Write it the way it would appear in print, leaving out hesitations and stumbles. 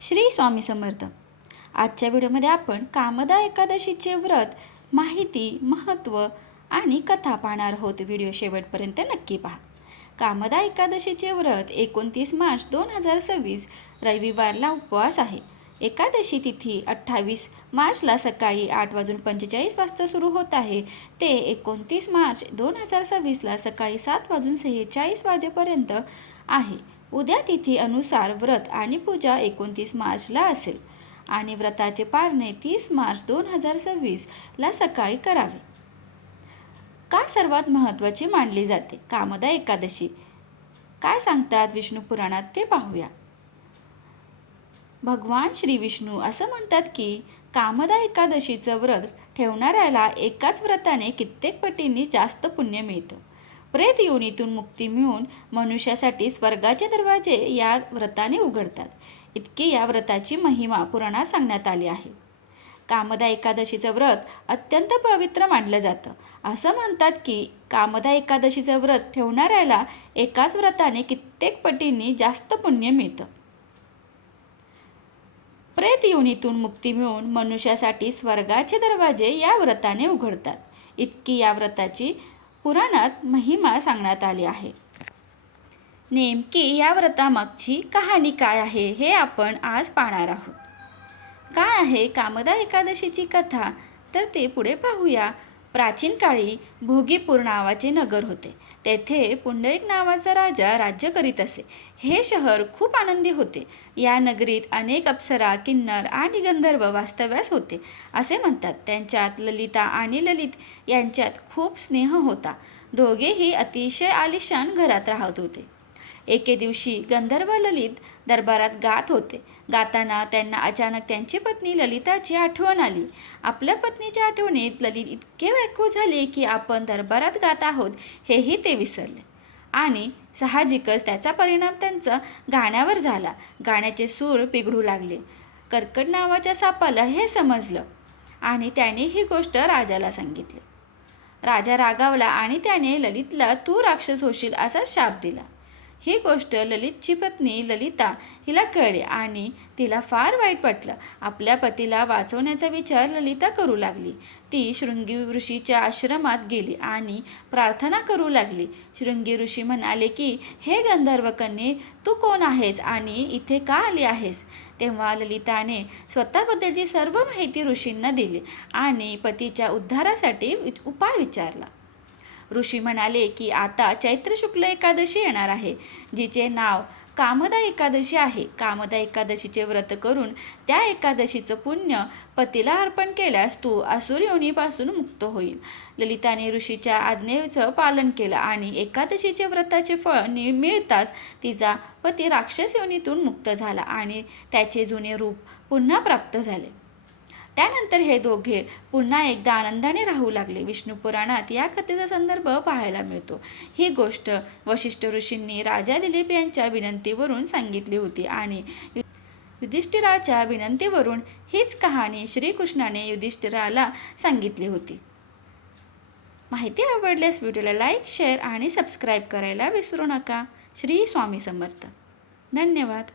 श्री स्वामी समर्थ। आजच्या व्हिडिओमध्ये आपण कामदा एकादशीचे व्रत, माहिती, महत्त्व आणि कथा पाहणार आहोत। व्हिडिओ शेवटपर्यंत नक्की पहा। कामदा एकादशीचे व्रत 29 मार्च 2026 रविवारला उपवास आहे। एकादशी तिथी 28 मार्चला सकाळी 8:45 वाजता सुरू होत आहे ते 29 मार्च 2026ला सकाळी 7:46 वाजेपर्यंत आहे। उद्या तिथी अनुसार व्रत आणि पूजा 29 मार्चला असेल आणि व्रताचे पारणे 30 मार्च 2026ला सकाळी करावे। का सर्वात महत्त्वाची मानली जाते कामदा एकादशी? काय सांगतात विष्णू पुराणात ते पाहूया। भगवान श्री विष्णू असं म्हणतात की कामदा एकादशीचं व्रत ठेवणाऱ्याला एकाच व्रताने कित्येक पटींनी जास्त पुण्य मिळतं। प्रेत योनीतून मुक्ती मिळून मनुष्यासाठी स्वर्गाचे दरवाजे या व्रताने उघडतात, इतकी या व्रताची महिमा पुराणात सांगण्यात आली आहे। कामदा एकादशीचं व्रत अत्यंत पवित्र मानलं जातं। असं म्हणतात की कामदा एकादशीचं व्रत ठेवणाऱ्याला एकाच व्रताने कित्येक पटींनी जास्त पुण्य मिळतं। प्रेत योनीतून मुक्ती मिळून मनुष्यासाठी स्वर्गाचे दरवाजे या व्रताने उघडतात, इतकी या व्रताची पुराणात महिमा सांगण्यात आली आहे। नेमकी या व्रतामागची कहाणी काय आहे हे आपण आज पाहणार आहोत। काय आहे कामदा एकादशीची कथा, तर ते पुढे पाहूया। प्राचीन काळी भोगीपूर नावाचे नगर होते। तेथे पुंडलिक नावाचा राजा राज्य करीत असे। हे शहर खूप आनंदी होते। या नगरीत अनेक अप्सरा, किन्नर आणि गंधर्व वास्तव्यास होते असे म्हणतात। त्यांच्यात ललिता आणि ललित यांच्यात खूप स्नेह होता। दोघेही अतिशय आलिशान घरात राहत होते। एके दिवशी गंधर्व ललित दरबारात गात होते। गाताना त्यांना अचानक त्यांची पत्नी ललिताची आठवण आली। आपल्या पत्नीच्या आठवणीत ललित इतके व्याकुळ झाले की आपण दरबारात गात आहोत हेही ते विसरले आणि साहजिकच त्याचा परिणाम त्यांचा गाण्यावर झाला। गाण्याचे सूर बिघडू लागले। कर्कट नावाच्या सापाला हे समजलं आणि त्याने ही गोष्ट राजाला सांगितली। राजा रागावला आणि त्याने ललितला तू राक्षस होशील असा शाप दिला। ही गोष्ट ललितची पत्नी ललिता हिला कळली आणि तिला फार वाईट वाटलं। आपल्या पतीला वाचवण्याचा विचार ललिता करू लागली। ती शृंगी ऋषीच्या आश्रमात गेली आणि प्रार्थना करू लागली। शृंगी ऋषी म्हणाले की हे गंधर्व कन्ये, तू कोण आहेस आणि इथे का आली आहेस? तेव्हा ललिताने स्वतःबद्दलची सर्व माहिती ऋषींना दिली आणि पतीच्या उद्धारासाठी उपाय विचारला। ऋषी म्हणाले की आता चैत्र शुक्ल एकादशी येणार आहे, जिचे नाव कामदा एकादशी आहे। कामदा एकादशीचे व्रत करून त्या एकादशीचं पुण्य पतीला अर्पण केल्यास तू असुर योनीपासून मुक्त होईल। ललिताने ऋषीच्या आज्ञेचं पालन केलं आणि एकादशीचे व्रताचे फळ मिळताच तिचा पती राक्षस योनीतून मुक्त झाला आणि त्याचे जुने रूप पुन्हा प्राप्त झाले। त्यानंतर हे दोघे पुन्हा एकदा आनंदाने राहू लागले। विष्णू पुराणात या कथेचा संदर्भ पाहायला मिळतो। ही गोष्ट वशिष्ठ ऋषींनी राजा दिलीप यांच्या विनंतीवरून सांगितली होती आणि युधिष्ठिराच्या विनंतीवरून हीच कहाणी श्रीकृष्णाने युधिष्ठिराला सांगितली होती। माहिती आवडल्यास व्हिडिओला लाईक, शेअर आणि सबस्क्राईब करायला विसरू नका। श्री स्वामी समर्थ। धन्यवाद।